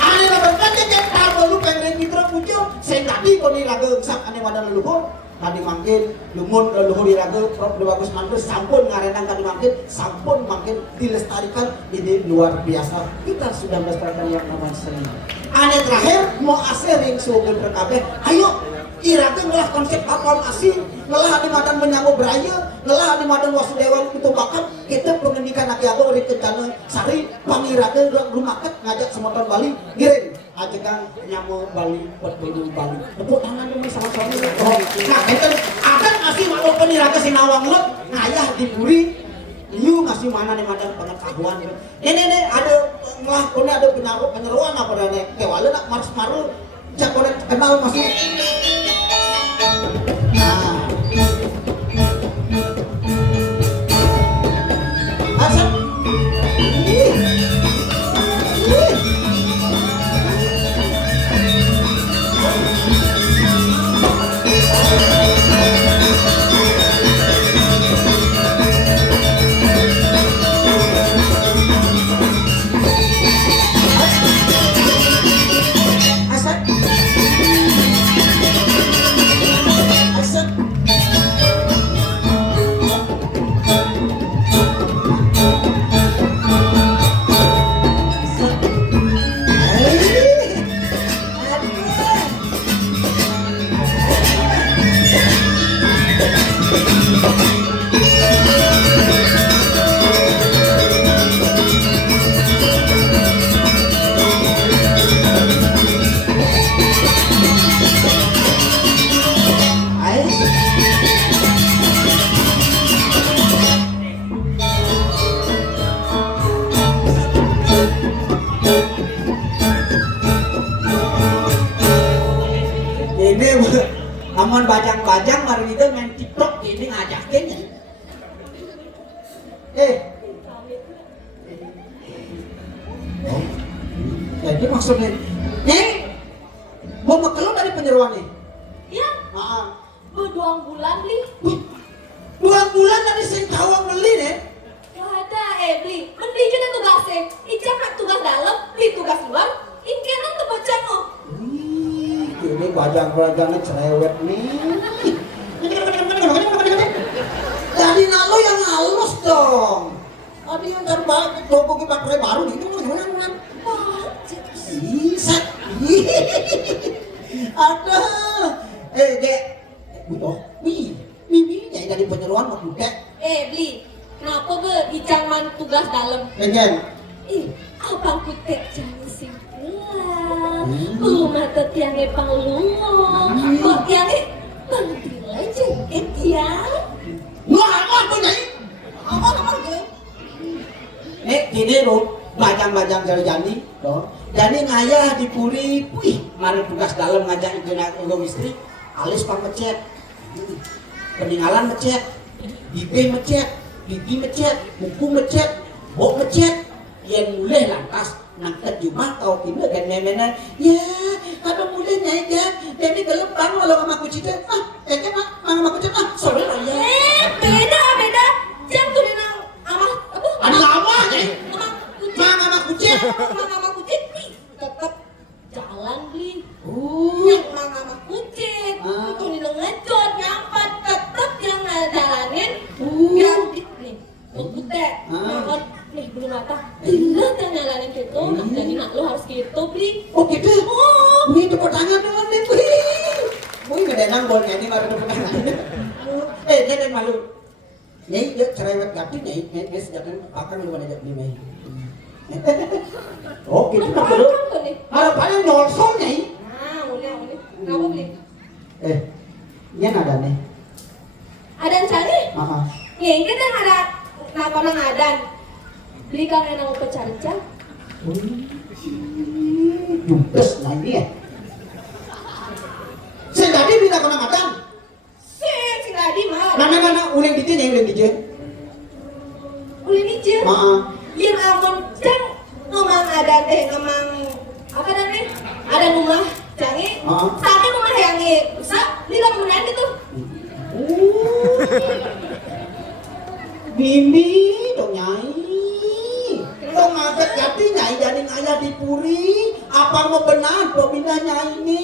Ane lakukan jangan tahu lu pengen mitra pujo. Saya tadi kau ni lagu sak ane wadah leluhur. Tadi mangkin lumun leluhur diraga Prof Bagus Mantu sampun ngarenang tadi mangkin sampun mangkin dilestarikan ini luar biasa. Kita sudah melestarikan yang namanya seni. Ane terakhir mau asering sugen berkabeh. Ayo iraga ngelah konsep apal asih ngelah madan menyambut beraya ngelah madan wasudewa itu bakal kita pengendikan aki ago dari kencana sari pangiraga rumah ngajak semotor Bali ngiring ajegan nyamu Bali berkunjung Bali tepuk tangan dulu sama-sama. Nah itu akan ngasih makhluk peniraga sinawang lot ngayah diburi liu ngasih mana nih madan pengetahuan ini ada ngelakuin ada penyeruan apa nih kewala nak maru jagoan kenal masih nah asap aman bajang-bajang mari itu main TikTok ini ngajakin ya. Jadi maksudnya, mau makelon dari penyeruan nih? Iya. Berduang bulan li. 2 bulan dari sing kawang beli nih. Ada beli. Mending kita tugasnya. Ijak nak tugas dalam, beli tugas luar. Ingkenan tuh bacaan oh. Ini bajang-bajangnya cerewet nih. Jadi nalo yang halus dong. Tadi yang terbaik toko kita pakai baru ini mana? Bisa. Ada. Dek. Butuh. Miminya dari penyeruan mau buka. Beli. Kenapa ke ijangan tugas dalam? Kenyan. Abang kutek jangan simpulan. Rumah tetiangnya panglumo. Kok tiangnya pangtilai jengket ya? Apa nyai? Apa ke? Gini loh, bajang-bajang dari Jani. Jadi ngayah dipuri, wih, mari tugas dalam ngajak ibu istri, alis pang mecet, peninggalan mecet, bibir mecet, gigi mecet, buku mecet, bok mecet, yang mulai lantas nangkat Jumat kau kini kan memena, ya kalau mulai naik ya, jadi kelepang kalau sama aku kucing teh. Mama kucing sorry ya. Beda. Jangan tuh nang amah apa? Ada lama nih. Mama kucing. Mama kucing nih tetap jalan beli. Yang mama kucing. Itu nang ngejot nyampat tetap yang ngejalanin. Yang nih. Teh. Nih belum mata. Tidak yang nyalanin gitu. Jadi nak lu harus gitu beli. Oh gitu. Ini tepuk tangan dong nih. Wih, gede nang bol ini baru tepuk tangan. Jangan malu. Nyai dia cerewet gati nyai sejak akan lu ada di Mei. Oh gitu tak dulu. Harapannya nyolsong nyai. Nah, udah. Kamu beli. Ini ada nih. Adan cari? Iya, Ya, kita ada kenapa nang adan? Beli kang yang mau pecarca? Judes nah ini ya. Saya tadi bila kena makan. Sing tadi mah. Mana uleng DJ nya uleng DJ. Ulin hijau. Yang amun cang ngomong adan ngomong apa namanya? Ada rumah canggih. Sampai rumah yang bisa beli kemudian gitu. Bimbi dong nyai. Dong ngaget jati nyai jadi ngaya di puri. Apa mau benar dominah nyai ini?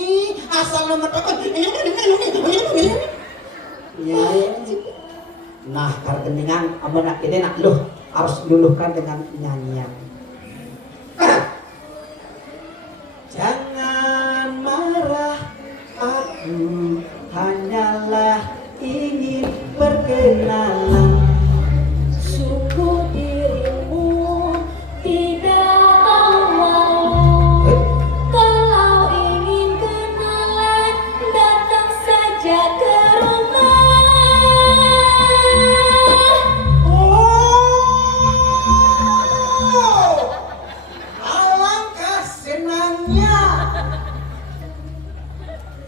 Asal nomor tekan. Nyai. Nah, karena anak ini nak lu harus luluhkan dengan nyanyian. Jangan marah, aku hanyalah ingin berkenalan. Sungguh dirimu tidak mau. Kalau ingin kenalan, datang saja ke rumah. Alangkah senangnya.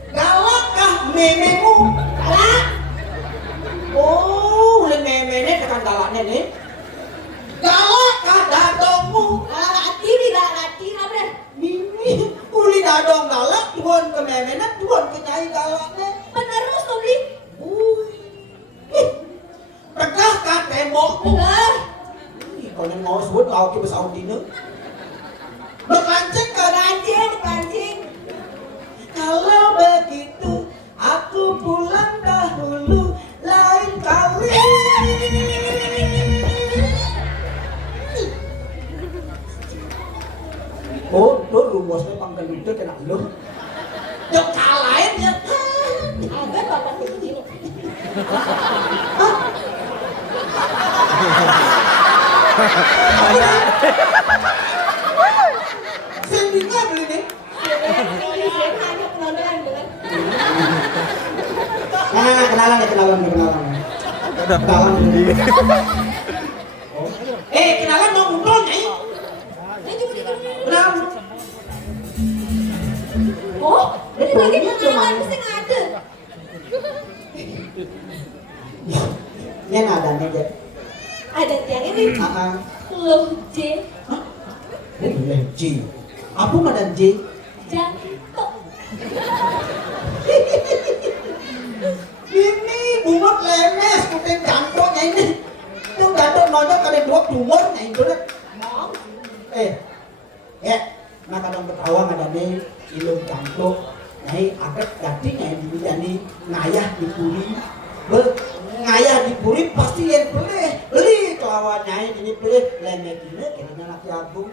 Galakkah mememu? Galak? Udah memenya tekan galaknya nih. Galakkah dadongmu? Galak hati apa? Mimi, uli dadong galak, tuan ke memenya, tuan ke nyai galaknya. Bener lu tuh beli? Tegahkah tembokmu? Bener. Kau yang mau sebut tau ke besar dino. Berkancing ke Pancing. kalau begitu aku pulang dahulu lain kali. Oh, lu rumusnya pangkal itu kena lu. Yang kalahin ya. Ada bapak kecil. Sendirinya beli nih. Kenalan. Udah pandi. Kenalan mau ngobrol nih. Kenalan. Oh, ini lagi kenalan mesti ngade. Ini ada nih deh. Ada yang ini. Loh, J. J. Apa madan J? Jantok. Ini bungut lemes, kuting jangkroknya ini. Itu gado nonjok ada dua tumor nya itu deh. Nah kadang bertawang ada nih ilmu jangkrok. Nyai akad jati nyai jadi ngayah di puri. Ngayah di puri pasti yang beli kelawan nyai ini beli lemek ini kayaknya laki agung.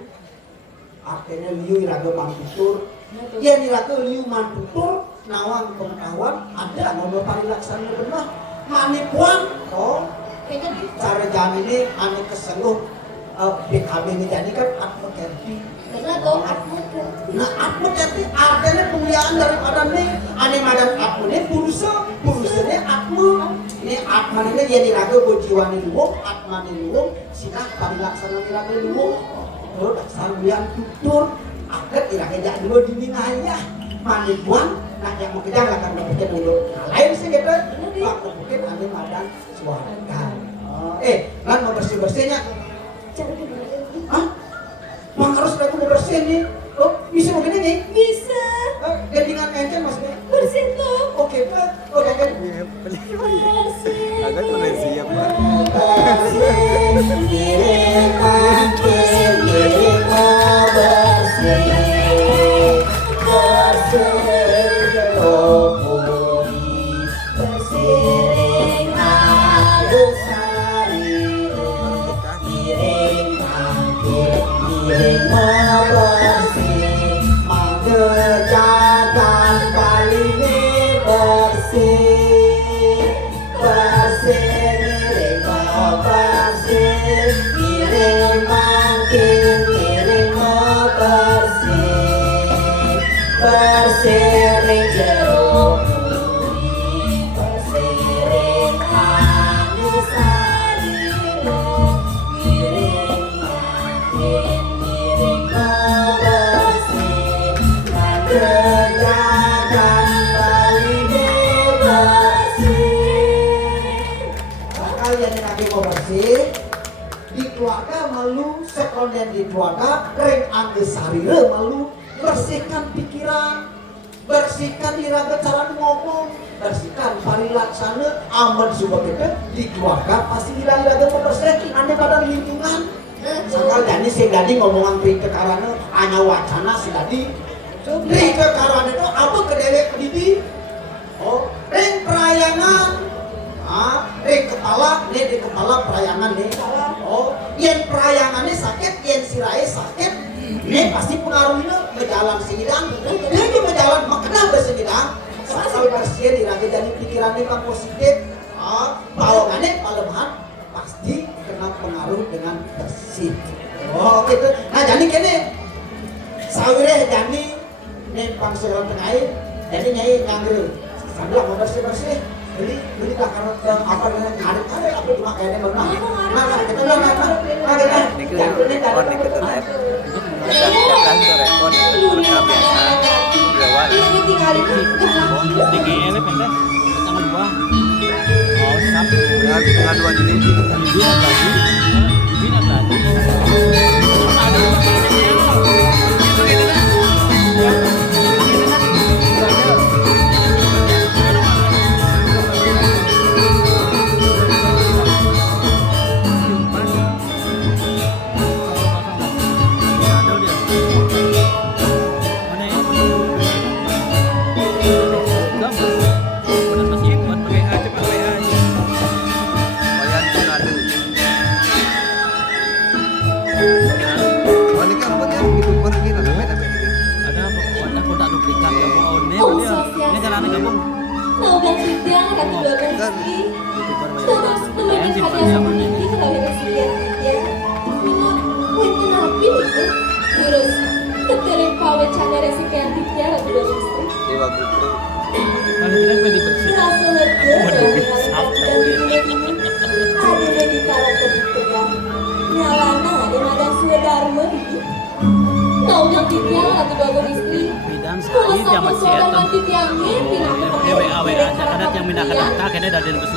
Akhirnya liu iraga mantutur. Ya niraga liu mantutur. Nawang pengetahuan ada nomor parilaksana benar manipuan cara jam ini ane keseluh BKB ini jadi kan advocacy Bener dong, advokat. nah advocacy artinya pemuliaan daripada nih ane madam atmu ini purusanya atmu ini atman ini jadi raga bojiwa ni luwung atman ni luwung silah parilaksana niraga luwung terus sambian tutur agar iraga jadi dulu diminaya manipuan nah yang mau kejar akan mendapatkan dulu lain sih gitu mungkin ada madan suara lan mau bersih-bersihnya Cara gimana? hah? Bang harus aku mau bersih nih bisa begini nih? Bisa. Gendingan encen maksudnya? Bersih tuh. Oke itu. Oke kan. Iya, beli. Agak udah siap, Pak. Bersering jeruk puri, bersering halus sariro, miring makin miring bersih, mengerjakan bali bersih. Kalian yang kaki mau bersih, di keluarga malu, sekolah di keluarga, reng angge sarire malu, bersihkan pikiran, bersihkan iraga cara ngomong, bersihkan parilaksana aman subagete di keluarga pasti iraga bersih ane pada lingkungan. Sakal dani sing dadi ngomongan pri kekarana anya wacana si dadi. Pri kekarana itu apa kedewek kedidi? Oh, ring perayangan. Ring kepala, nih di kepala perayangan nih. Oh, yen perayangannya sakit, yen sirahe sakit. Ini pasti pengaruhnya berjalan segidang. Dia juga berjalan makna bersegidang. Asal bersih diraga jadi pikirannya kan positif. Balongannya palemahan pasti kena pengaruh dengan bersih. Oh gitu. Nah jadi kene sawireh jadi nempang seorang tengah jadi nyai nganggur. Sambil mau bersih. Beli karena apa dengan karet apa cuma kayaknya berenang. Nah kita Jangan rekod rekam biasa. Lewat. Ini tinggalin TGL pendek sama dua. Oh, satu. Ya, tanggal 2 Juli. Ini tadi. Ini tadi. Naugan Sidya, Ratu Dogan Rizki. Terus temenin hadiah sama Niki kalau Sidya. Wenten api itu. Terus keterin pawe canda resiki Sidya, Ratu Dogan Rizki. Dewa Gupro. Kali bilang beli bersih. Rasa lega dan ada di kala kebutuhan. Nyalana ada madan suwe dharma gitu. Naugan Sidya, Ratu Dogan Rizki. Bidang sekali dia masih Kalau etan. Sidya pindah ke Dia WA aja. Kadang yang pindah ke data, kayaknya dari ke